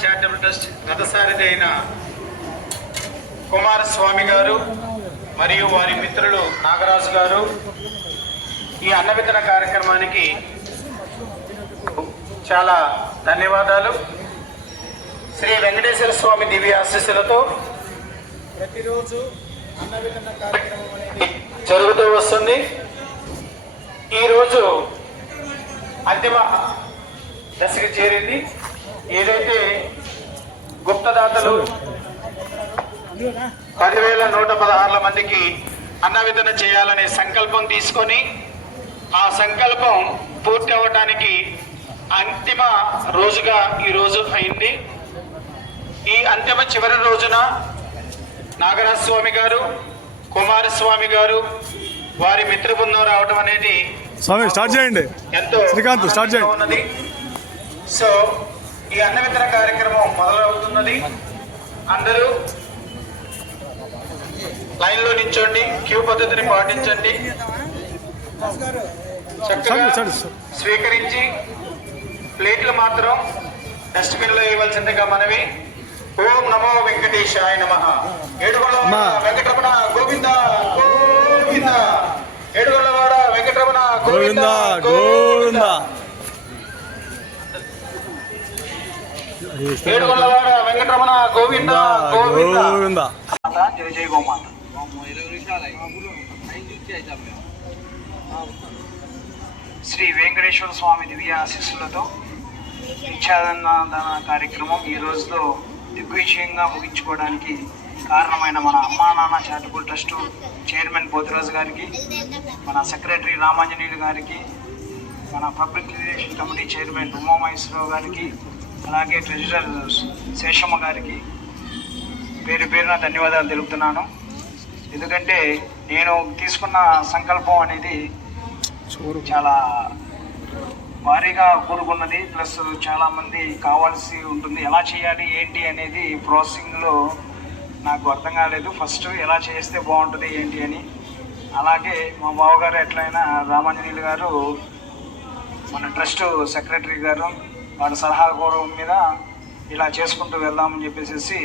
Charitable trust రథసారథి అయిన కుమారస్వామి గారు మరియు వారి మిత్రులు నాగరాజు గారు ఈ అన్న వితరణ కార్యక్రమానికి చాలా ధన్యవాదాలు. శ్రీ వెంకటేశ్వర స్వామి దివ్య ఆశీస్సులతో ప్రతిరోజు అన్న వితరణ కార్యక్రమం అనేది జరుగుతూ వస్తుంది. ఈరోజు అంతిమ దశకు చేరింది. ఏదైతే గుప్తదాతలు 10,116 మందికి అన్న వితరణ చేయాలనే సంకల్పం తీసుకొని ఆ సంకల్పం పూర్తి అవ్వడానికి అంతిమ రోజుగా ఈరోజు అయింది. ఈ అంతిమ చివరి రోజున నాగరాజస్వామి గారు, కుమారస్వామి గారు, వారి మిత్ర బృందం రావడం అనేది ఎంతో ఉన్నది. సో ఈ అన్న వితరణ కార్యక్రమం మొదలవుతున్నది. అందరూ లైన్ లో నిల్చోండి, క్యూ పద్ధతిని పాటించండి. చక్కగా స్వీకరించి ప్లేట్లు మాత్రం డస్ట్బిన్ లో ఇవ్వాల్సిందిగా మనవి. ఓం నమో వెంకటేశాయ నమః. ఏడుగొండవాడ వెంకటరమణ గోవింద గోవింద. ఏడుగొండవాడ వెంకటరమణ గోవింద గోవింద. ఏడుగొండవాడ వెంకటరమణ గోవింద గోవింద. జయ జయ గోమాత. శ్రీ వెంకటేశ్వర స్వామి దివ్య ఆశీస్సులతో నిత్యాన్నదాన కార్యక్రమం ఈ రోజులో దిగ్విజయంగా ముగించుకోవడానికి కారణమైన మన అమ్మా నాన్న చారిటబుల్ ట్రస్ట్ చైర్మన్ పోతురాజు గారికి, మన సెక్రటరీ రామాంజనేయులు గారికి, మన public relation committee chairman Umamaheswararao గారికి, అలాగే ట్రెజరర్ శేషమ్మ గారికి పేరు పేరున ధన్యవాదాలు తెలుపుతున్నాను. ఎందుకంటే నేను తీసుకున్న సంకల్పం అనేది చాలా భారీగా కూడుకున్నది. ప్లస్ చాలామంది కావాల్సి ఉంటుంది. ఎలా చేయాలి ఏంటి అనేది ప్రాసెసింగ్లో నాకు అర్థం కాలేదు. ఫస్ట్ ఎలా చేస్తే బాగుంటుంది ఏంటి అని. అలాగే మా బావగారు ఎట్లయినా రామాంజనేయులు గారు మన ట్రస్ట్ సెక్రటరీ గారు వారి సలహా గౌరవం మీద ఇలా చేసుకుంటూ వెళ్దామని చెప్పేసి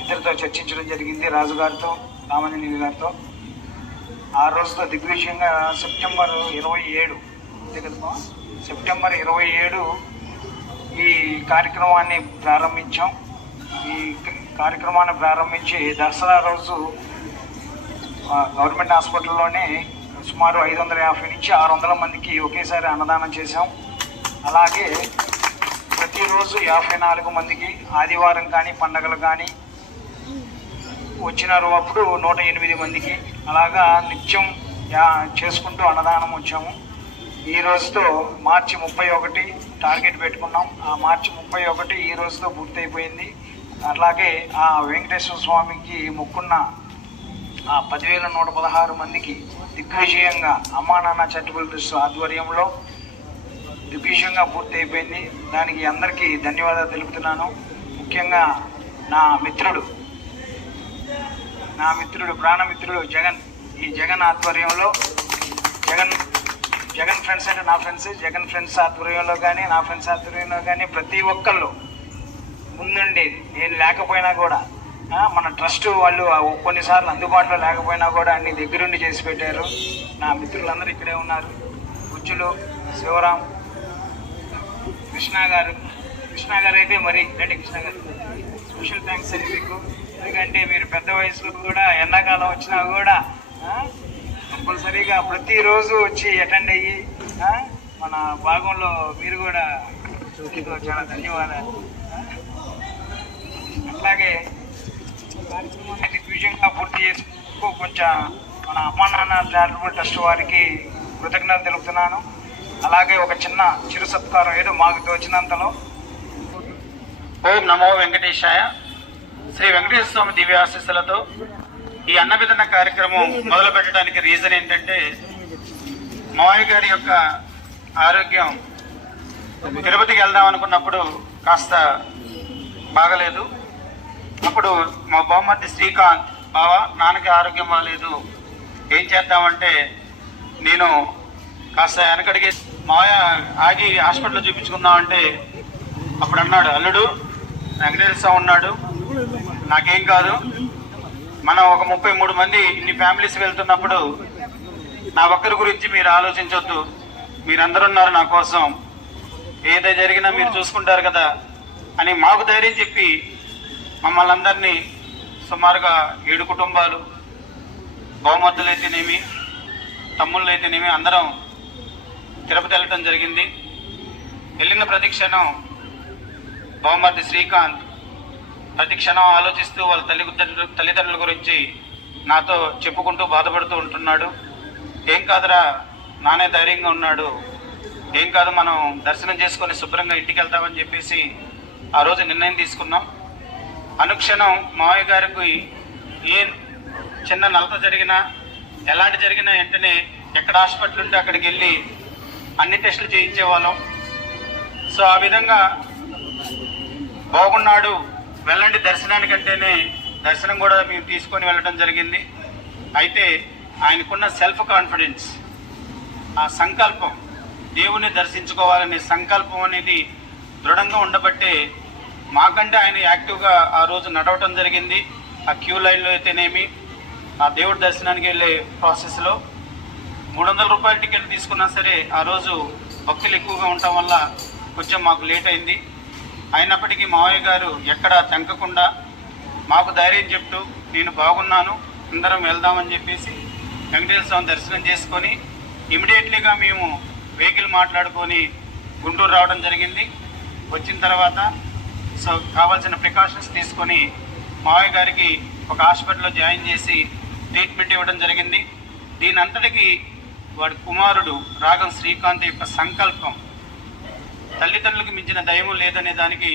ఇద్దరితో చర్చించడం జరిగింది, రాజుగారితో రామాంజనేయులు గారితో. ఆ రోజుతో దిగ్విజయంగా సెప్టెంబర్ 27 ఈ కార్యక్రమాన్ని ప్రారంభించాం. ఈ కార్యక్రమాన్ని ప్రారంభించి దసరా రోజు గవర్నమెంట్ హాస్పిటల్లోనే సుమారు 550 నుంచి 600 మందికి ఒకేసారి అన్నదానం చేశాం. అలాగే ప్రతిరోజు 54 మందికి ఆదివారం కానీ పండగలు కానీ వచ్చినారు. అప్పుడు 108 మందికి అలాగా నిత్యం చేసుకుంటూ అన్నదానం వచ్చాము. ఈ రోజుతో మార్చి 31 టార్గెట్ పెట్టుకున్నాం. ఆ మార్చి 31 ఈ రోజుతో పూర్తయిపోయింది. అలాగే ఆ వెంకటేశ్వర స్వామికి మొక్కున్న ఆ 10,116 మందికి దిగ్విజయంగా అమ్మా నాన్న చారిటబుల్ ట్రస్ట్ ఆధ్వర్యంలో దిగ్విజయంగా పూర్తి అయిపోయింది. దానికి అందరికీ ధన్యవాదాలు తెలుపుతున్నాను. ముఖ్యంగా నా మిత్రుడు ప్రాణమిత్రుడు జగన్, ఈ జగన్ ఆధ్వర్యంలో జగన్ ఫ్రెండ్స్ అంటే నా ఫ్రెండ్స్, జగన్ ఫ్రెండ్స్ ఆధ్వర్యంలో కానీ నా ఫ్రెండ్స్ ఆధ్వర్యంలో కానీ ప్రతి ఒక్కళ్ళు ముందుండి నేను లేకపోయినా కూడా మన ట్రస్ట్ వాళ్ళు కొన్నిసార్లు అందుబాటులో లేకపోయినా కూడా అన్ని దగ్గరుండి చేసి పెట్టారు. నా మిత్రులందరూ ఇక్కడే ఉన్నారు. గుజ్జులు, శివరాం, కృష్ణ గారు అయితే మరి రండి. కృష్ణ గారు స్పెషల్ థ్యాంక్స్ అండి మీకు. ఎందుకంటే మీరు పెద్ద వయసులో కూడా ఎండాకాలం వచ్చినా కూడా కంపల్సరీగా ప్రతిరోజు వచ్చి అటెండ్ అయ్యి మన భాగంలో మీరు కూడా చాలా ధన్యవాదాలు. అట్లాగే కార్యక్రమాన్ని దిగ్విజయంగా పూర్తి చేసుకు కొంచెం మన అమ్మా నాన్న చారిటబుల్ ట్రస్ట్ వారికి కృతజ్ఞతలు తెలుపుతున్నాను. అలాగే ఒక చిరు సత్కారం ఏదో మాకు తోచినంతలో. ఓం నమో వెంకటేశాయ. శ్రీ వెంకటేశ్వర స్వామి దివ్య ఆశీస్సులతో ఈ అన్న వితరణ కార్యక్రమం మొదలు పెట్టడానికి రీజన్ ఏంటంటే మావయ్య గారి యొక్క ఆరోగ్యం తిరుపతికి వెళ్దాం అనుకున్నప్పుడు కాస్త బాగలేదు. అప్పుడు మా బామ్మర్ది శ్రీకాంత్, బావా నాన్నకి ఆరోగ్యం బాగలేదు, ఏం చేద్దామంటే నేను కాస్త వెనకడిగి మావయ్య ఆగి హాస్పిటల్లో చూపించుకుందామంటే అప్పుడు అన్నాడు, అల్లుడు వెంకటేశ్వర ఉన్నాడు, నాకేం కాదు. మనం ఒక 33 మంది ఇన్ని ఫ్యామిలీస్ వెళ్తున్నప్పుడు నా ఒక్కరి గురించి మీరు ఆలోచించొద్దు, మీరందరూ ఉన్నారు నా కోసం, ఏదో జరిగినా మీరు చూసుకుంటారు కదా అని మాకు ధైర్యం చెప్పి మమ్మల్ని అందరినీ సుమారుగా 7 కుటుంబాలు, బహుమతులు అయితేనేమి, తమ్ముళ్ళు అయితేనేమి అందరం తిరుపతి వెళ్ళటం జరిగింది. వెళ్ళిన ప్రతిక్షణం బహుమతి శ్రీకాంత్ ప్రతిక్షణం ఆలోచిస్తూ వాళ్ళ తల్లిదండ్రుల గురించి నాతో చెప్పుకుంటూ బాధపడుతూ ఉంటున్నాడు. ఏం కాదురా, నానే ధైర్యంగా ఉన్నాడు, ఏం కాదు, మనం దర్శనం చేసుకొని శుభ్రంగా ఇంటికి వెళ్తామని చెప్పేసి ఆ రోజు నిర్ణయం తీసుకున్నాం. అనుక్షణం మావయ్య గారికి ఏ చిన్న నలత జరిగినా, ఎలాంటి జరిగినా వెంటనే ఎక్కడ హాస్పిటల్ ఉంటే అక్కడికి వెళ్ళి అన్ని టెస్టులు చేయించేవాళ్ళం. సో ఆ విధంగా బాగున్నాడు, వెళ్ళండి దర్శనానికంటేనే దర్శనం కూడా మేము తీసుకొని వెళ్ళడం జరిగింది. అయితే ఆయనకున్న సెల్ఫ్ కాన్ఫిడెన్స్, ఆ సంకల్పం, దేవుణ్ణి దర్శించుకోవాలనే సంకల్పం అనేది దృఢంగా ఉండబట్టే మాకంటే ఆయన యాక్టివ్గా ఆ రోజు నడవటం జరిగింది. ఆ క్యూ లైన్లో అయితేనేమి, ఆ దేవుడి దర్శనానికి వెళ్ళే ప్రాసెస్లో 300 రూపాయల టికెట్ తీసుకున్నా సరే ఆ రోజు భక్తులు ఎక్కువగా ఉండటం వల్ల కొంచెం మాకు లేట్ అయింది. అయినప్పటికీ మావయ్య గారు ఎక్కడా తగ్గకుండా మాకు ధైర్యం చెప్తూ నేను బాగున్నాను, అందరం వెళ్దామని చెప్పేసి వెంకటేశ్వర స్వామి దర్శనం చేసుకొని ఇమీడియట్లీగా మేము వెహికల్ మాట్లాడుకొని గుంటూరు రావడం జరిగింది. వచ్చిన తర్వాత సో కావాల్సిన ప్రికాషన్స్ తీసుకొని మావయ్య గారికి ఒక హాస్పిటల్లో జాయిన్ చేసి ట్రీట్మెంట్ ఇవ్వడం జరిగింది. దీని అంతటికీ వాడి కుమారుడు రాగం శ్రీకాంత్ యొక్క సంకల్పం, తల్లిదండ్రులకు మించిన దైవం లేదనే దానికి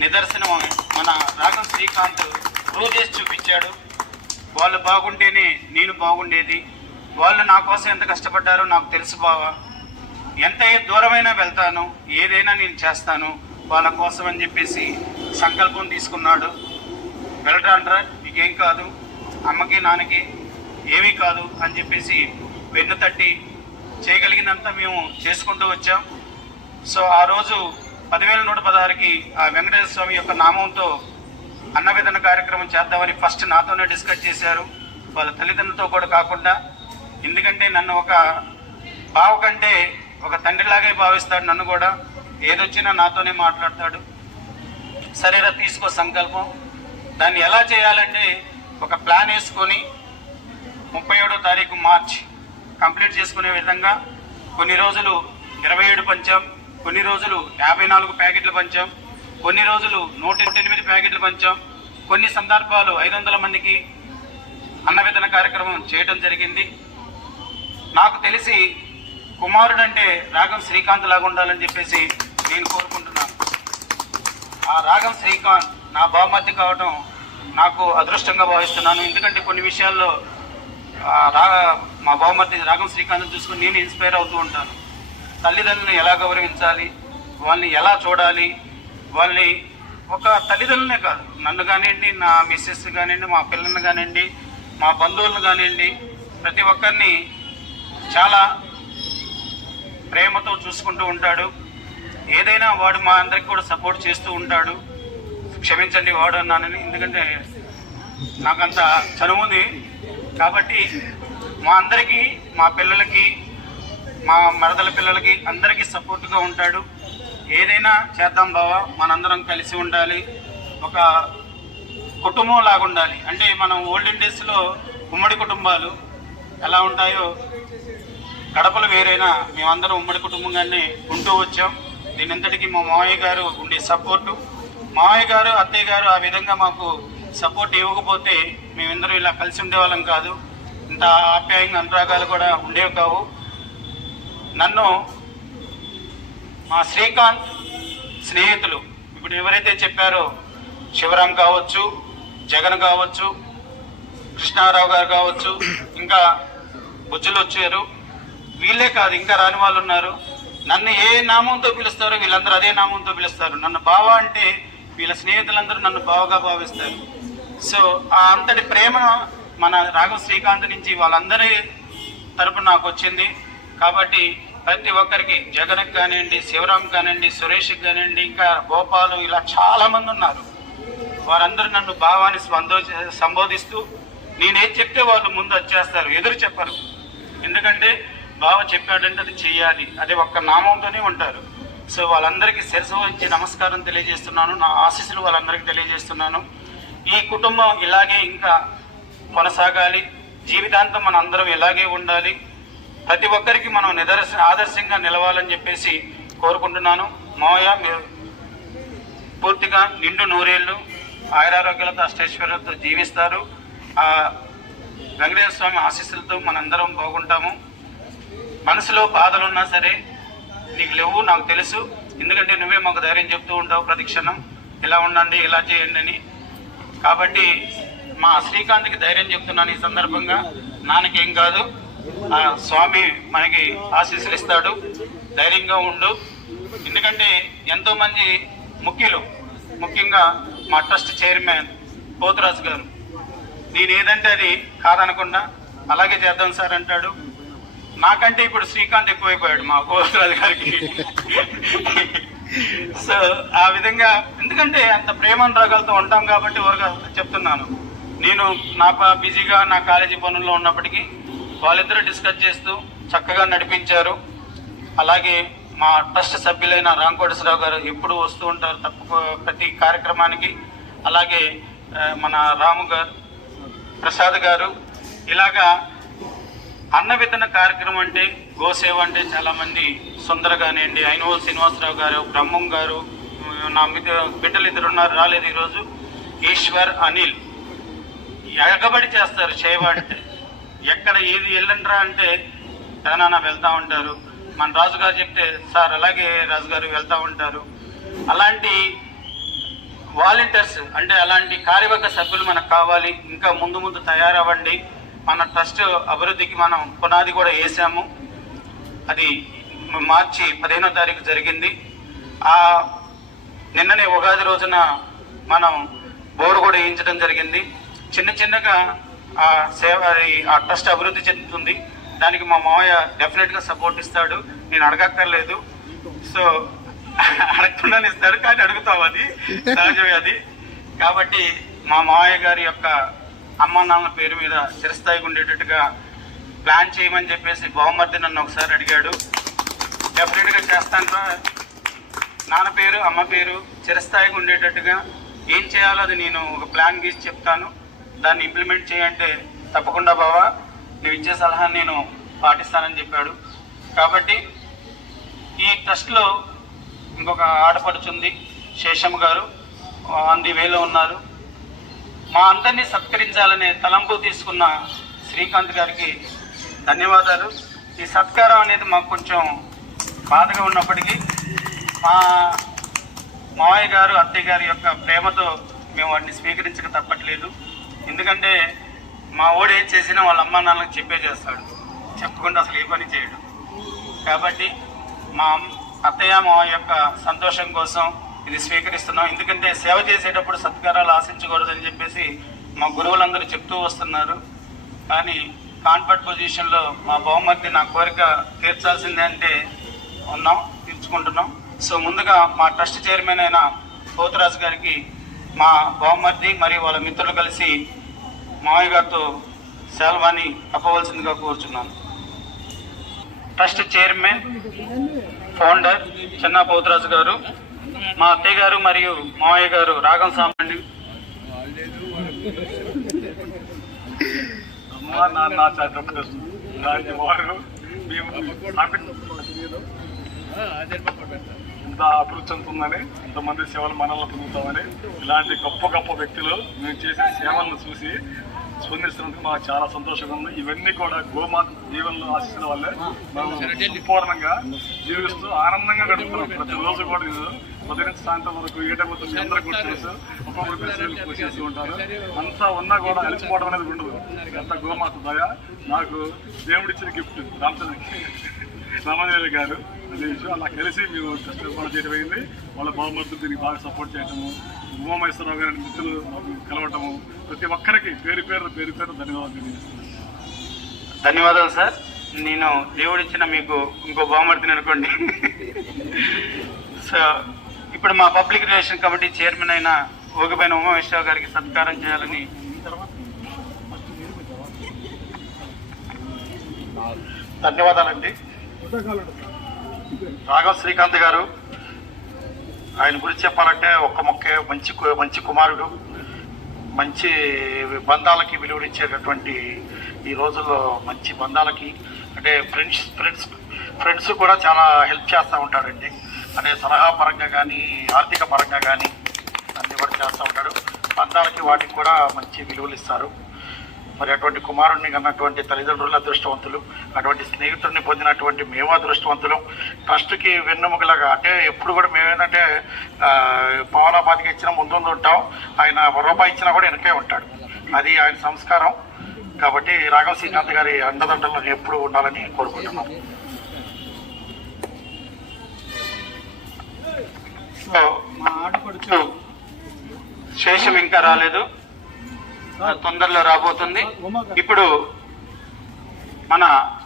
నిదర్శనం మన రాగం శ్రీకాంత్ ప్రూవ్ చేసి చూపించాడు. వాళ్ళు బాగుంటేనే నేను బాగుండేది, వాళ్ళు నా కోసం ఎంత కష్టపడ్డారో నాకు తెలుసు బావా, ఎంత దూరమైనా వెళ్తాను, ఏదైనా నేను చేస్తాను వాళ్ళ కోసం అని చెప్పేసి సంకల్పం తీసుకున్నాడు. వెళ్ళటాండ్రా, మీకేం కాదు, అమ్మకి నాన్నకి ఏమీ కాదు అని చెప్పేసి వెన్ను తట్టి చేయగలిగినంత మేము చేసుకుంటూ వచ్చాం. సో ఆ రోజు 10,116కి ఆ వెంకటేశ్వర స్వామి యొక్క నామంతో అన్నవిధన కార్యక్రమం చేద్దామని ఫస్ట్ నాతోనే డిస్కస్ చేశారు, వాళ్ళ తల్లిదండ్రులతో కూడా కాకుండా. ఎందుకంటే నన్ను ఒక బావ కంటే ఒక తండ్రిలాగే భావిస్తాడు, నన్ను కూడా ఏదొచ్చినా నాతోనే మాట్లాడతాడు. సరేరా తీసుకో సంకల్పం, దాన్ని ఎలా చేయాలంటే ఒక ప్లాన్ వేసుకొని 37వ తారీఖు మార్చ్ కంప్లీట్ చేసుకునే విధంగా కొన్ని రోజులు 27 పంచాం, కొన్ని రోజులు 54 ప్యాకెట్లు పంచాం, కొన్ని రోజులు 108 ప్యాకెట్లు పంచాం, కొన్ని సందర్భాలు 500 మందికి అన్నవిధన కార్యక్రమం చేయడం జరిగింది. నాకు తెలిసి కుమారుడు అంటే రాగం శ్రీకాంత్ లాగా ఉండాలని చెప్పేసి నేను కోరుకుంటున్నాను. ఆ రాగం శ్రీకాంత్ నా బామర్ది కావడం నాకు అదృష్టంగా భావిస్తున్నాను. ఎందుకంటే కొన్ని విషయాల్లో మా బామర్ది రాగం శ్రీకాంత్ చూసుకుని నేను ఇన్స్పైర్ అవుతూ ఉంటాను. తల్లిదండ్రులను ఎలా గౌరవించాలి, వాళ్ళని ఎలా చూడాలి, వాళ్ళని ఒక తల్లిదండ్రులనే కాదు, నన్ను కానివ్వండి, నా మిస్సెస్ కానివ్వండి, మా పిల్లల్ని కానివ్వండి, మా బంధువులను కానివ్వండి, ప్రతి ఒక్కరిని చాలా ప్రేమతో చూసుకుంటూ ఉంటాడు. ఏదైనా వాడు మా అందరికి కూడా సపోర్ట్ చేస్తూ ఉంటాడు. క్షమించండి వాడు అన్నానని, ఎందుకంటే నాకంత చనువుంది కాబట్టి మా అందరికీ, మా పిల్లలకి, మా మరదల పిల్లలకి అందరికీ సపోర్ట్గా ఉంటాడు. ఏదైనా చేద్దాం బావా, మనందరం కలిసి ఉండాలి, ఒక కుటుంబం లాగా ఉండాలి. అంటే మనం ఓల్డెన్ డేస్లో ఉమ్మడి కుటుంబాలు ఎలా ఉంటాయో గడపలు వేరైనా మేమందరం ఉమ్మడి కుటుంబంగానే ఉంటూ వచ్చాం. దీనంతటికీ మా మావయ్య గారు ఉండే సపోర్టు, మావయ్య గారు అత్తయ్య గారు ఆ విధంగా మాకు సపోర్ట్ ఇవ్వకపోతే మేమందరం ఇలా కలిసి ఉండేవాళ్ళం కాదు, ఇంత ఆప్యాయంగా అనురాగాలు కూడా ఉండేవి కావు. నన్ను మా శ్రీకాంత్ స్నేహితులు ఇప్పుడు ఎవరైతే చెప్పారో, శివరాం కావచ్చు, జగన్ కావచ్చు, కృష్ణారావు గారు కావచ్చు, ఇంకా బుజ్జులు వచ్చారు, వీళ్ళే కాదు ఇంకా రాని వాళ్ళు ఉన్నారు. నన్ను ఏ నామంతో పిలుస్తారో వీళ్ళందరూ అదే నామంతో పిలుస్తారు. నన్ను బావ అంటే వీళ్ళ స్నేహితులందరూ నన్ను బావగా భావిస్తారు. సో ఆ అంతటి ప్రేమ మన రాఘవ శ్రీకాంత్ నుంచి వాళ్ళందరి తరపున నాకు వచ్చింది. కాబట్టి ప్రతి ఒక్కరికి, జగన్కి కానివ్వండి, శివరాం కానివ్వండి, సురేష్కి కానివ్వండి, ఇంకా గోపాలు, ఇలా చాలామంది ఉన్నారు. వారందరూ నన్ను భావాన్ని సంబోధిస్తూ నేనేం చెప్తే వాళ్ళు ముందు వచ్చేస్తారు, ఎదురు చెప్పరు. ఎందుకంటే బావ చెప్పాడంటే అది చెయ్యాలి, అది ఒక్క నామంతోనే ఉంటారు. సో వాళ్ళందరికీ శిరస్సు వంచి నమస్కారం తెలియజేస్తున్నాను, నా ఆశీస్సులు వాళ్ళందరికీ తెలియజేస్తున్నాను. ఈ కుటుంబం ఇలాగే ఇంకా కొనసాగాలి, జీవితాంతం మన అందరం ఇలాగే ఉండాలి, ప్రతి ఒక్కరికి మనం ఆదర్శంగా నిలవాలని చెప్పేసి కోరుకుంటున్నాను. మావయ్య మీరు పూర్తిగా నిండు నూరేళ్ళు ఆయురారోగ్యాలతో అష్టైశ్వర్యాలతో జీవిస్తారు. ఆ వెంకటేశ్వర స్వామి ఆశీస్సులతో మనందరం బాగుంటాము. మనసులో బాధలున్నా సరే నీకు లేవు, నాకు తెలుసు, ఎందుకంటే నువ్వే మాకు ధైర్యం చెప్తూ ఉంటావు ప్రతి క్షణం, ఇలా ఉండండి ఇలా చేయండి అని. కాబట్టి మా శ్రీకాంత్కి ధైర్యం చెప్తున్నాను ఈ సందర్భంగా. నాన్నకేం కాదు, ఆ స్వామి మనకి ఆశీస్సులు ఇస్తాడు, ధైర్యంగా ఉండు. ఎందుకంటే ఎంతోమంది ముఖ్యంగా మా ట్రస్ట్ చైర్మన్ పోతురాజు గారు నేను ఏదంటే అది కాదనకుండా అలాగే చేద్దాం సార్ అంటాడు. నాకంటే ఇప్పుడు శ్రీకాంత్ ఎక్కువైపోయాడు మా పోతురాజు గారికి. సో ఆ విధంగా ఎందుకంటే అంత ప్రేమానురాగాలతో ఉంటాం కాబట్టి ఊరుగా చెప్తున్నాను. నేను బిజీగా నా కాలేజీ పనుల్లో ఉన్నప్పటికీ వాళ్ళిద్దరూ డిస్కస్ చేస్తూ చక్కగా నడిపించారు. అలాగే మా ట్రస్ట్ సభ్యులైన రాంకోటేశ్వరరావు గారు ఎప్పుడు వస్తూ ఉంటారు ప్రతి కార్యక్రమానికి. అలాగే మన రాము గారు, ప్రసాద్ గారు, ఇలాగా అన్న విత్తన కార్యక్రమం అంటే గోసేవ అంటే చాలామంది సుందర కానివ్వండి, ఐనోల్ శ్రీనివాసరావు గారు, బ్రహ్మం గారు, నా బిడ్డలు ఇద్దరున్నారు రాలేదు ఈరోజు, ఈశ్వర్, అనిల్ ఎగబడి చేస్తారు సేవ అంటే. ఎక్కడ ఏది వెళ్ళండిరా అంటే నాన్న వెళ్తూ ఉంటారు. మన రాజుగారు చెప్తే సార్ అలాగే రాజుగారు వెళ్తూ ఉంటారు. అలాంటి వాలంటీర్స్ అంటే అలాంటి కార్యవర్గ సభ్యులు మనకు కావాలి. ఇంకా ముందు తయారవ్వండి. మన ట్రస్ట్ అభివృద్ధికి మనం పునాది కూడా వేసాము. అది మార్చి 15వ తారీఖు జరిగింది. నిన్ననే ఉగాది రోజున మనం బోర్డు కూడా వేయించడం జరిగింది. చిన్నగా ఆ ట్రస్ట్ అభివృద్ధి చెందుతుంది. దానికి మా మావయ్య డెఫినెట్గా సపోర్ట్ ఇస్తాడు, నేను అడగక్కర్లేదు. సో అడగకుండానే ఇస్తాడు, కానీ అడుగుతావు, అది సహజమే అది. కాబట్టి మా మావయ్య గారి యొక్క అమ్మ నాన్న పేరు మీద చిరస్థాయిగా ఉండేటట్టుగా ప్లాన్ చేయమని చెప్పేసి బహుమతి నన్ను ఒకసారి అడిగాడు. డెఫినెట్గా చేస్తాను. నాన్న పేరు అమ్మ పేరు చిరస్థాయిగా ఉండేటట్టుగా ఏం చేయాలో అది నేను ఒక ప్లాన్ గీసి చెప్తాను, దాన్ని ఇంప్లిమెంట్ చేయంటే తప్పకుండా బావా నువ్వు ఇచ్చే సలహాన్ని నేను పాటిస్తానని చెప్పాడు. కాబట్టి ఈ ట్రస్ట్లో ఇంకొక ఆడపడుచుంది శేషమ్మ గారు, ఆన్ ది వేలో ఉన్నారు. మా అందరినీ సత్కరించాలనే తలంపు తీసుకున్న శ్రీకాంత్ గారికి ధన్యవాదాలు. ఈ సత్కారం అనేది మాకు కొంచెం బాధగా ఉన్నప్పటికీ మా మావయ్య గారు అత్తయ్య గారి యొక్క ప్రేమతో మేము వాటిని స్వీకరించక తప్పట్లేదు. ఎందుకంటే మా ఓడు ఏం చేసినా వాళ్ళ అమ్మ నాన్నలకు చెప్పే చేస్తాడు, చెప్పకుండా అసలు ఏ పని చేయడు. కాబట్టి మా అత్తయ్య మావయ్య యొక్క సంతోషం కోసం ఇది స్వీకరిస్తున్నాం. ఎందుకంటే సేవ చేసేటప్పుడు సత్కారాలు ఆశించకూడదని చెప్పేసి మా గురువులందరూ చెప్తూ వస్తున్నారు. కానీ కాన్ఫర్ట్ పొజిషన్లో మా బహుమతి నా కోరిక తీర్చాల్సిందే అంటే తీర్చుకుంటున్నాం. సో ముందుగా మా ట్రస్ట్ చైర్మన్ అయిన పోతురాజు గారికి మా బహుమతి మరియు వాళ్ళ మిత్రులు కలిసి మావయ్య గారితో శాల్వాని కప్పవలసిందిగా కోరుచున్నాను. ట్రస్ట్ చైర్మన్ ఫౌండర్ చిన్న పోతురాజు గారు, మా అత్తయ్య గారు మరియు మావయ్య గారు రాగం సామండి. అమ్మా నాన్న ఇంత అభివృద్ధి చెందుతుందని, ఇంతమంది సేవలు మనల్ని పొందుతామని, ఇలాంటి గొప్ప వ్యక్తులు మేము చేసే సేవలను చూసి స్పందిస్తున్నందుకు మాకు చాలా సంతోషంగా ఉంది. ఇవన్నీ కూడా గోమాత జీవనంలో ఆశిస్తున్న వల్లే మేము సంపూర్ణంగా జీవిస్తూ ఆనందంగా గడుపుతున్నాం. ప్రతిరోజు కూడా ఉదయం నుంచి సాయంత్రం వరకు ఏటవుతుంది అందరూ కూర్చోవచ్చు, ఒక్కొక్కరు కూర్చేసి ఉంటారు. అంతా ఉన్నా కూడా అలసిపోవడం అనేది ఉండదు. ఎంత గోమాత దయ. నాకు దేవుడిచ్చిన గిఫ్ట్ రామాదేవి గారు అనే విషయం అలా కలిసి మేము ట్రస్ట్ ఏర్పాటు చేయడం అయింది. వాళ్ళ బహుమతులు దీనికి బాగా సపోర్ట్ చేయటము, ఉమామహేశ్వరరావు గారి మిత్రులు మాకు కలవటము, ప్రతి ఒక్కరికి పేరు ధన్యవాదాలు తెలియజేస్తున్నాను. ధన్యవాదాలు సార్. నేను దేవుడిచ్చిన మీకు ఇంకో బహుమతిని అనుకోండి. సో ఇప్పుడు మా పబ్లిక్ రిలేషన్ కమిటీ చైర్మన్ అయిన ఓగిపోయిన ఉమామేశ్వరరావు గారికి సత్కారం చేయాలని ధన్యవాదాలండి. రాఘవ శ్రీకాంత్ గారు, ఆయన గురించి చెప్పాలంటే ఒక్క మొక్కే మంచి కుమారుడు, మంచి బంధాలకి విలువనిచ్చేటటువంటి ఈ రోజుల్లో మంచి బంధాలకి అంటే ఫ్రెండ్స్ కూడా చాలా హెల్ప్ చేస్తూ ఉంటాడండి. అంటే సలహా పరంగా కానీ ఆర్థిక పరంగా కానీ అన్నీ కూడా చేస్తూ ఉంటాడు. బంధాలకి వాటికి కూడా మంచి విలువలు ఇస్తారు. మరి అటువంటి కుమారుణ్ణి కన్నటువంటి తల్లిదండ్రుల అదృష్టవంతులు, అటువంటి స్నేహితుడిని పొందినటువంటి మేము అదృష్టవంతులం. ట్రస్ట్కి వెన్నెముకలాగా అంటే ఎప్పుడు కూడా మేమేంటంటే పావలాపాతికి ఇచ్చినా ముందు ఉంటాం, ఆయన రూపాయి ఇచ్చినా కూడా వెనకే ఉంటాడు. అది ఆయన సంస్కారం. కాబట్టి రాఘవ శ్రీకాంత్ గారి అండదండలు ఎప్పుడు ఉండాలని కోరుకుంటున్నాం. మా ఆడపడుచు శేషం ఇంకా రాలేదు, తొందరలో రాబోతుంది. ఇప్పుడు మన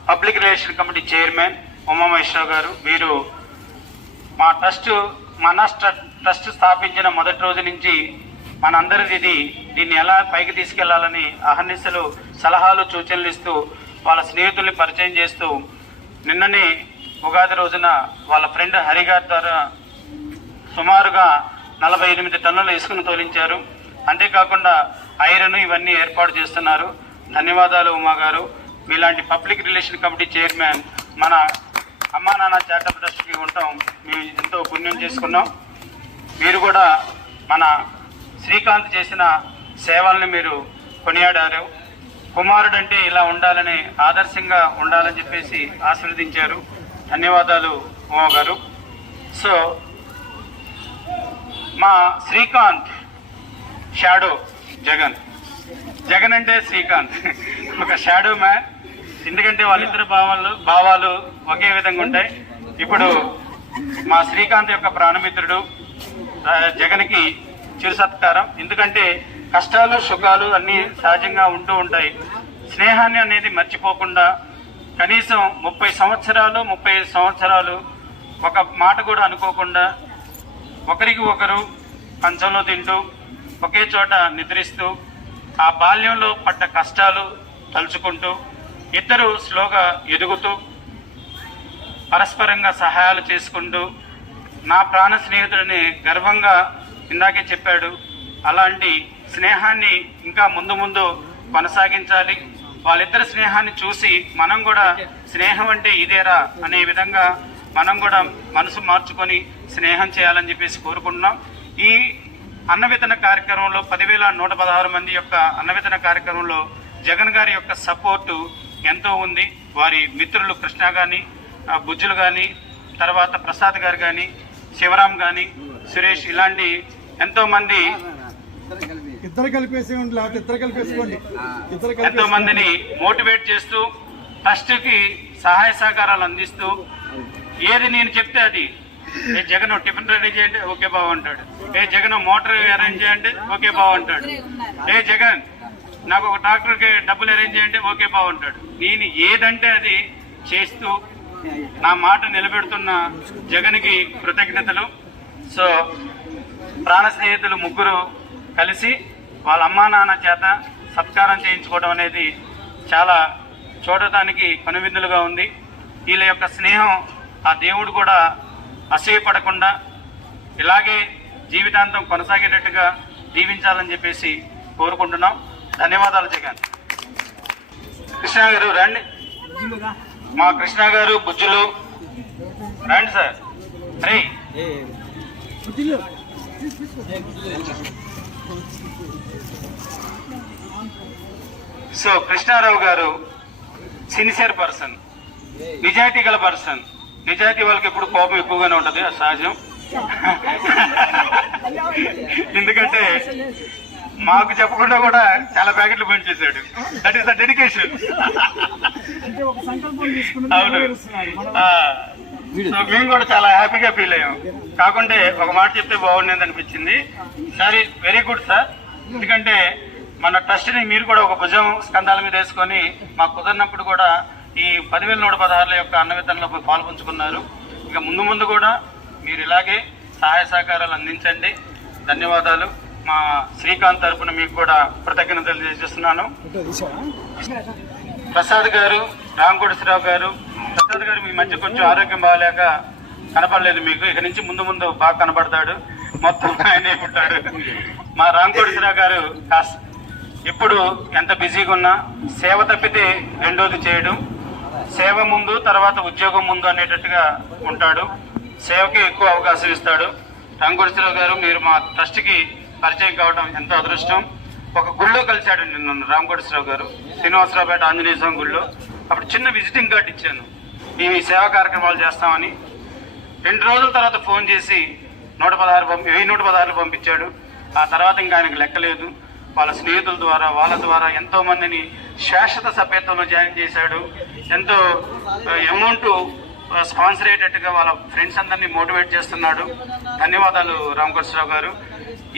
public relation committee chairman Umameswara Rao గారు, వీరు మా ట్రస్ట్ స్థాపించిన మొదటి రోజు నుంచి మనందరిది దీన్ని ఎలా పైకి తీసుకెళ్లాలని అహర్నిశలు సలహాలు సూచనలు ఇస్తూ వాళ్ళ స్నేహితుల్ని పరిచయం చేస్తూ నిన్ననే ఉగాది రోజున వాళ్ళ ఫ్రెండ్ హరి గారి ద్వారా సుమారుగా 48 టన్నుల ఇసుకను తోలించారు. అంతేకాకుండా ఐరన్ ఇవన్నీ ఏర్పాటు చేస్తున్నారు. ధన్యవాదాలు ఉమా గారు. మీలాంటి పబ్లిక్ రిలేషన్ కమిటీ చైర్మన్ మన అమ్మా నాన్న చారిటబుల్ ట్రస్ట్కి ఉండటం మేము ఎంతో పుణ్యం చేసుకున్నాం. మీరు కూడా మన శ్రీకాంత్ చేసిన సేవల్ని మీరు కొనియాడారు. కుమారుడు అంటే ఇలా ఉండాలని, ఆదర్శంగా ఉండాలని చెప్పేసి ఆశీర్వదించారు. ధన్యవాదాలు ఉమా గారు. సో మా శ్రీకాంత్ షాడో జగన్ అంటే శ్రీకాంత్ ఒక షాడో మ్యాన్. ఎందుకంటే వాళ్ళిద్దరు భావాలు ఒకే విధంగా ఉంటాయి. ఇప్పుడు మా శ్రీకాంత్ యొక్క ప్రాణమిత్రుడు జగన్కి చిరు సత్కారం. ఎందుకంటే కష్టాలు సుఖాలు అన్నీ సహజంగా ఉంటూ ఉంటాయి. స్నేహాన్ని అనేది మర్చిపోకుండా కనీసం 35 సంవత్సరాలు ఒక మాట కూడా అనుకోకుండా ఒకరికి ఒకరు కంచంలో తింటూ ఒకే చోట నిద్రిస్తూ ఆ బాల్యంలో పడ్డ కష్టాలు తలుచుకుంటూ ఇద్దరు స్లోగా ఎదుగుతూ పరస్పరంగా సహాయాలు చేసుకుంటూ నా ప్రాణ స్నేహితుడిని గర్వంగా ఇందాకే చెప్పాడు. అలాంటి స్నేహాన్ని ఇంకా ముందు కొనసాగించాలి. వాళ్ళిద్దరి స్నేహాన్ని చూసి మనం కూడా స్నేహం అంటే ఇదేరా అనే విధంగా మనం కూడా మనసు మార్చుకొని స్నేహం చేయాలని చెప్పేసి కోరుకుంటున్నాం. ఈ అన్నవితరణ కార్యక్రమంలో 10,116 మంది యొక్క అన్నవితరణ కార్యక్రమంలో జగన్ గారి యొక్క సపోర్టు ఎంతో ఉంది. వారి మిత్రులు కృష్ణ కానీ, బుజ్జులు కానీ, తర్వాత ప్రసాద్ గారు కానీ, శివరాం కానీ, సురేష్ ఇలాంటి ఎంతోమంది ఎంతో మందిని మోటివేట్ చేస్తూ ట్రస్ట్కి సహాయ సహకారాలు అందిస్తూ ఏది నేను చెప్తే అది జగన్ టిఫిన్ రెడీ చేయండి ఓకే బాగుంటాడు, జగన్ మోటార్ అరేంజ్ చేయండి ఓకే బాగుంటాడు, జగన్ నాకు ఒక డాక్టర్కి డబ్బులు అరేంజ్ చేయండి ఓకే బాగుంటాడు. నేను ఏదంటే అది చేస్తూ నా మాట నిలబెడుతున్న జగన్కి కృతజ్ఞతలు. సో ప్రాణ స్నేహితులు ముగ్గురు కలిసి వాళ్ళ అమ్మా నాన్న చేత సత్కారం చేయించుకోవడం అనేది చాలా చూడటానికి కనువిందులుగా ఉంది. వీళ్ళ యొక్క స్నేహం ఆ దేవుడు కూడా అసూయపడకుండా ఇలాగే జీవితాంతం కొనసాగేటట్టుగా దీవించాలని చెప్పేసి కోరుకుంటున్నాం. ధన్యవాదాలు జగన్. కృష్ణ గారు రండి, మా కృష్ణ గారు బుజ్జులు రండి సార్. రే సో కృష్ణారావు గారు సిన్సియర్ పర్సన్, నిజాయితీ గల పర్సన్. నిజాయితీ వాళ్ళకి ఎప్పుడు కోపం ఎక్కువగానే ఉంటుంది, అది సహజం. ఎందుకంటే మాకు చెప్పకుండా కూడా చాలా ప్యాకెట్లు పెయింట్ చేశాడు. That is the dedication. అవును, సో మేము కూడా చాలా హ్యాపీగా ఫీల్ అయ్యాం. కాకుంటే ఒక మాట చెప్తే బాగుండేది అనిపించింది. సరే, వెరీ గుడ్ సార్. ఎందుకంటే మన ట్రస్ట్ని మీరు కూడా ఒక భుజం స్కంధాల మీద వేసుకొని మాకు కుదరినప్పుడు కూడా ఈ 10,116 యొక్క అన్నవితరణలో పాల్పంచుకున్నారు. ఇక ముందు కూడా మీరు ఇలాగే సహాయ సహకారాలు అందించండి. ధన్యవాదాలు. మా శ్రీకాంత్ తరపున మీకు కూడా కృతజ్ఞతలు తెలియజేస్తున్నాను. ప్రసాద్ గారు, రామకోటేశ్వరరావు గారు. ప్రసాద్ గారు మీ మధ్య కొంచెం ఆరోగ్యం బాగాలేక కనపడలేదు మీకు. ఇక నుంచి ముందు ముందు బాగా కనపడతాడు, మొత్తం ఆయనే ఉంటాడు. మా రామకోటేశ్వరరావు గారు ఇప్పుడు ఎంత బిజీగా ఉన్నా సేవ తప్పితే రెండోది చేయడం, సేవ ముందు తర్వాత ఉద్యోగం ముందు అనేటట్టుగా ఉంటాడు. సేవకి ఎక్కువ అవకాశం ఇస్తాడు. రామకోటేశ్వరరావు గారు, మీరు మా ట్రస్ట్కి పరిచయం కావడం ఎంతో అదృష్టం. ఒక గుళ్ళో కలిశాడండి నన్ను రామకోటేశ్వరరావు గారు, శ్రీనివాసరావుపేట ఆంజనేయ స్వామి గుళ్ళో. అప్పుడు చిన్న విజిటింగ్ కార్డు ఇచ్చాను, ఈ సేవా కార్యక్రమాలు చేస్తామని. 2 రోజుల తర్వాత ఫోన్ చేసి 116 పంపించాడు. ఆ తర్వాత ఇంకా ఆయనకు లెక్కలేదు. వాళ్ళ స్నేహితుల ద్వారా, వాళ్ళ ద్వారా ఎంతో మందిని శాశ్వత సభ్యత్వంలో జాయిన్ చేశాడు. ఎంతో అమౌంట్ స్పాన్సర్ అయ్యేటట్టుగా వాళ్ళ ఫ్రెండ్స్ అందరినీ మోటివేట్ చేస్తున్నాడు. ధన్యవాదాలు రామకోటేశ్వరరావు గారు.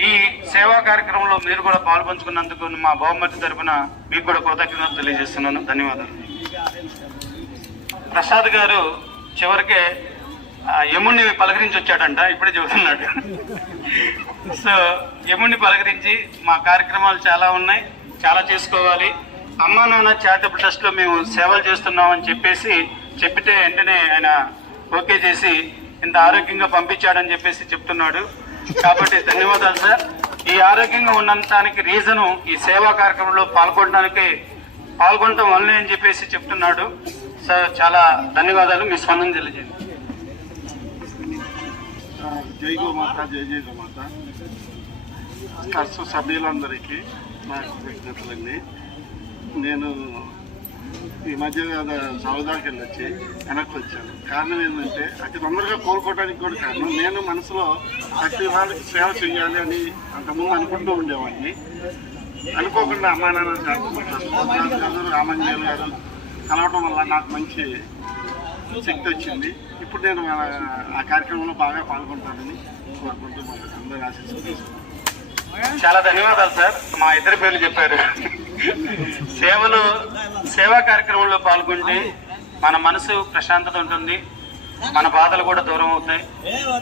ఈ సేవా కార్యక్రమంలో మీరు కూడా పాల్పంచుకున్నందుకు మా బహుమతి తరపున మీకు కూడా కృతజ్ఞతలు తెలియజేస్తున్నాను. ధన్యవాదాలు. ప్రసాద్ గారు చివరికే యముణ్ణి పలకరించి వచ్చాడంట, ఇప్పుడే చెబుతున్నాడు. సో యముణ్ణి పలకరించి మా కార్యక్రమాలు చాలా ఉన్నాయి, చాలా చేసుకోవాలి. అమ్మా నాన్న చారిటబుల్ ట్రస్ట్లో మేము సేవలు చేస్తున్నామని చెప్పితే వెంటనే ఆయన ఓకే చేసి ఇంత ఆరోగ్యంగా పంపించాడని చెప్తున్నాడు. కాబట్టి ధన్యవాదాలు సార్. ఈ ఆరోగ్యంగా ఉన్నంతానికి రీజను ఈ సేవా కార్యక్రమంలో పాల్గొనడం వల్లే అని చెప్తున్నాడు సార్. చాలా ధన్యవాదాలు. మీ స్పందన తెలియజేయండి. జై గోమాత, జై జై గోమాత. ట్రస్ట్ సభ్యులందరికీ నా కృతజ్ఞతలండి. నేను ఈ మధ్య సౌదాకి వెళ్ళొచ్చి వెనక్కి వచ్చాను. కారణం ఏంటంటే అతి తొందరగా కోలుకోవడానికి కూడా కారణం, నేను మనసులో ప్రతి వాళ్ళకి సేవ చేయాలి అని అంతకుముందు అనుకుంటూ ఉండేవాడిని. అనుకోకుండా అమ్మా నాన్న గారు, రామంజనేయులు గారు కలవటం వల్ల నాకు మంచి శక్తి వచ్చింది. ఇప్పుడు నేను ఆ కార్యక్రమంలో బాగా పాల్గొంటానని కోరుకుంటూ అందరూ ఆశిస్తున్నాను. చాలా ధన్యవాదాలు సార్. మా ఇద్దరి పేర్లు చెప్పారు. సేవా కార్యక్రమంలో పాల్గొంటే మన మనసు ప్రశాంతత ఉంటుంది, మన బాధలు కూడా దూరం అవుతాయి.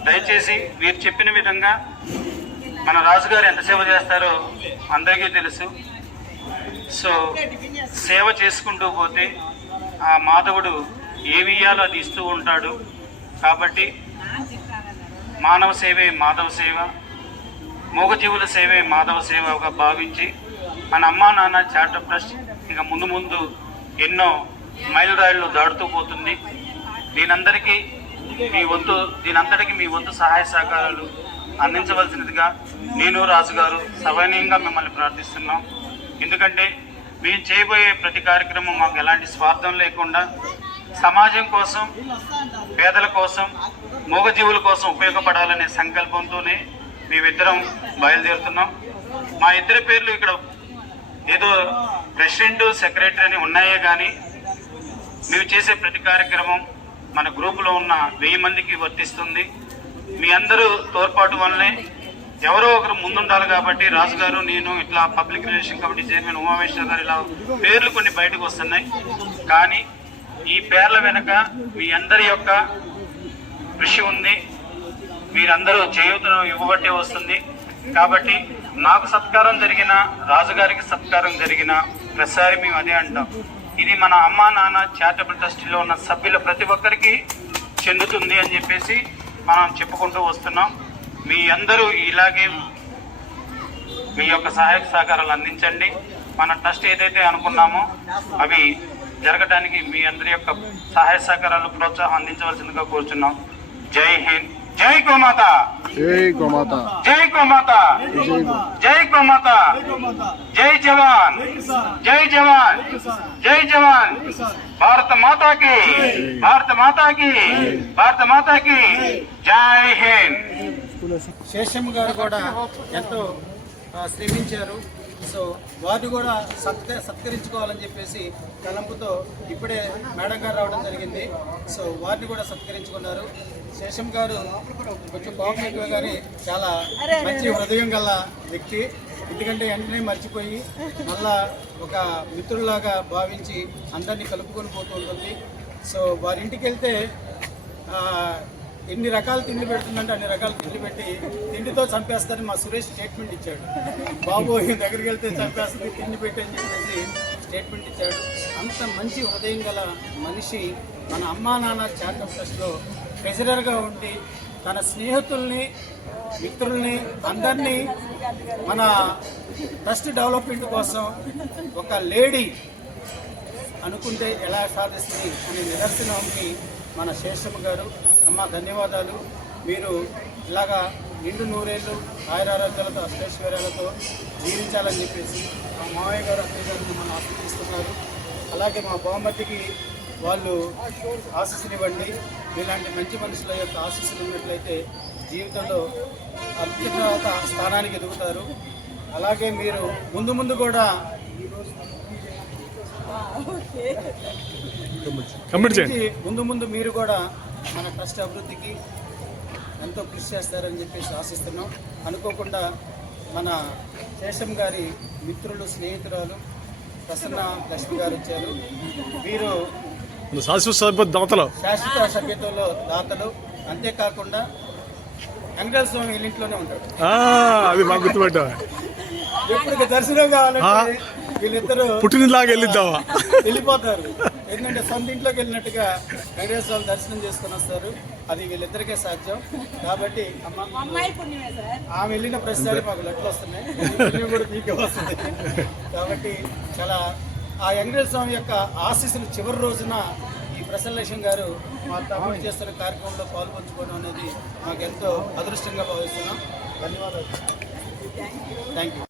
దయచేసి మీరు చెప్పిన విధంగా మన రాజుగారు ఎంత సేవ చేస్తారో అందరికీ తెలుసు. సో సేవ చేసుకుంటూ పోతే ఆ మాధవుడు ఏమి ఇయ్యాలో అది ఇస్తూ ఉంటాడు. కాబట్టి మానవ సేవే మాధవ సేవ, మూగజీవుల సేవే మాధవ సేవగా భావించి మన అమ్మా నాన్న చారిటబుల్ ట్రస్ట్ ఇంకా ముందు ఎన్నో మైలురాయిళ్ళు దాడుతూ పోతుంది. దీనంతటికీ మీ వంతు సహాయ సహకారాలు అందించవలసినదిగా నేను రాజుగారు సవినయంగా మిమ్మల్ని ప్రార్థిస్తున్నాం. ఎందుకంటే మేము చేయబోయే ప్రతి కార్యక్రమం మాకు ఎలాంటి స్వార్థం లేకుండా సమాజం కోసం, పేదల కోసం, మూగజీవుల కోసం ఉపయోగపడాలనే సంకల్పంతోనే మేమిద్దరం బయలుదేరుతున్నాం. మా ఇద్దరి పేర్లు ఇక్కడ ఏదో ప్రెసిడెంట్, సెక్రటరీ అని ఉన్నాయే కానీ మేము చేసే ప్రతి కార్యక్రమం మన గ్రూపులో ఉన్న 1000 మందికి వర్తిస్తుంది. మీ అందరూ తోడ్పాటు వల్లనే ఎవరో ఒకరు ముందుండాలి. కాబట్టి రాజుగారు, నేను, ఇట్లా public relation committee chairman Umameshwara గారు, ఇలా పేర్లు కొన్ని బయటకు వస్తున్నాయి. కానీ ఈ పేర్ల వెనక మీ అందరి యొక్క కృషి ఉంది. మీరందరూ చేయూతను ఇవ్వబట్టే వస్తుంది. కాబట్టి నాకు సత్కారం జరిగిన, రాజుగారికి సత్కారం జరిగిన ప్రతిసారి మేము అదే అంటాం, ఇది మన అమ్మా నాన్న చారిటబుల్ ట్రస్టీలో ఉన్న సభ్యుల ప్రతి ఒక్కరికి చెందుతుంది అని మనం చెప్పుకుంటూ వస్తున్నాం. మీ అందరూ ఇలాగే మీ యొక్క సహాయ సహకారాలు అందించండి. మన ట్రస్ట్ ఏదైతే అనుకున్నామో అవి జరగడానికి మీ అందరి యొక్క సహాయ సహకారాలు, ప్రోత్సాహం అందించవలసిందిగా కోరుచున్నాం. జై హింద్, జై గోమాత, జై గోమాత, జై గోమాత, జై గోమాత, జై జవాన్, జై జవాన్, జై జవాన్. భారత మాతాకి, భారత మాతాకి, భారత మాతాకి జై హింద్. శేషం గారు కూడా ఎంతో శ్రమించారు. సో వారిని కూడా సత్కరించుకోవాలని చెప్పేసి తలంపుతో ఇప్పుడే మేడం గారు రావడం జరిగింది. సో వారిని కూడా సత్కరించుకున్నారు. శేషం గారు కొంచెం కోపం ఎక్కువ కానీ చాలా మంచి హృదయం గల వ్యక్తి. ఎందుకంటే వెంటనే మర్చిపోయి మళ్ళా ఒక మిత్రుల్లాగా భావించి అందరినీ కలుపుకొని పోతూ ఉంటుంది. సో వారింటికి వెళ్తే ఎన్ని రకాల తిండి పెడుతుందంటే అన్ని రకాల తిండి పెట్టి తిండితో చంపేస్తారని మా సురేష్ స్టేట్మెంట్ ఇచ్చాడు. బాబు దగ్గరికి వెళ్తే చంపేస్తుంది తిండి పెట్టి అని చెప్పేసి స్టేట్మెంట్ ఇచ్చాడు. అంత మంచి హృదయం గల మనిషి మన అమ్మా నాన్న చారిటబుల్ ట్రస్ట్లో ట్రెజరర్గా ఉండి తన స్నేహితుల్ని మిత్రుల్ని అందరినీ మన ట్రస్ట్ డెవలప్మెంట్ కోసం ఒక లేడీ అనుకుంటే ఎలా సాధిస్తుంది అనే నిదర్శనానికి మన శేషమ్మ గారు. అమ్మ ధన్యవాదాలు. మీరు ఇలాగా నిండు నూరేళ్ళు ఆయురారోగ్యాలతో అష్టైశ్వర్యాలతో జీవించాలని చెప్పేసి మా మామయ్య గారు అత్తయ్య గారు మనం ఆశీర్వదిస్తున్నారు. అలాగే మా బామ్మర్దికి వాళ్ళు ఆశీస్సులు ఇవ్వండి. ఇలాంటి మంచి మనుషుల యొక్క ఆశీస్సులు ఉన్నట్లయితే జీవితంలో అత్యున్నత స్థానానికి ఎదుగుతారు. అలాగే మీరు ముందు ముందు కూడా ముందు మీరు కూడా మన ట్రస్ట్ అభివృద్ధికి ఎంతో కృషి చేస్తారని చెప్పేసి ఆశిస్తున్నాం. అనుకోకుండా మన శేషం గారి మిత్రులు స్నేహితురాలు ప్రసన్న లక్ష్మి గారు వచ్చారు. వీరు శాశ్వత సభ్యత్వంలో దాతలు. అంతేకాకుండా వెంకటేశ్వర స్వామి వీళ్ళింట్లోనే ఉంటాడు. అది బాగా గుర్తుపెట్టా. ఎప్పుడు దర్శనం కావాలంటే వీళ్ళిద్దరూ పుట్టినలాగా వెళ్ళిద్దామా వెళ్ళిపోతారు. ఎందుకంటే సొంత ఇంట్లోకి వెళ్ళినట్టుగా వెంకటేశ్వర స్వామి దర్శనం చేసుకుని వస్తారు. అది వీళ్ళిద్దరికే సాధ్యం. కాబట్టి ఆమె వెళ్ళిన ప్రతిసారి మాకు లెక్కలు వస్తున్నాయి, ఇవి కూడా మీకే వస్తుంది. కాబట్టి చాలా ఆ వెంకటేశ్వర స్వామి యొక్క ఆశీస్సులు చివరి రోజున ఈ ప్రసన్నలక్ష్మి గారు మా తమ్ముడు చేస్తున్న కార్యక్రమంలో పాల్పంచుకోవడం అనేది మాకు ఎంతో అదృష్టంగా భావిస్తున్నాం. ధన్యవాదాలు. Thank you.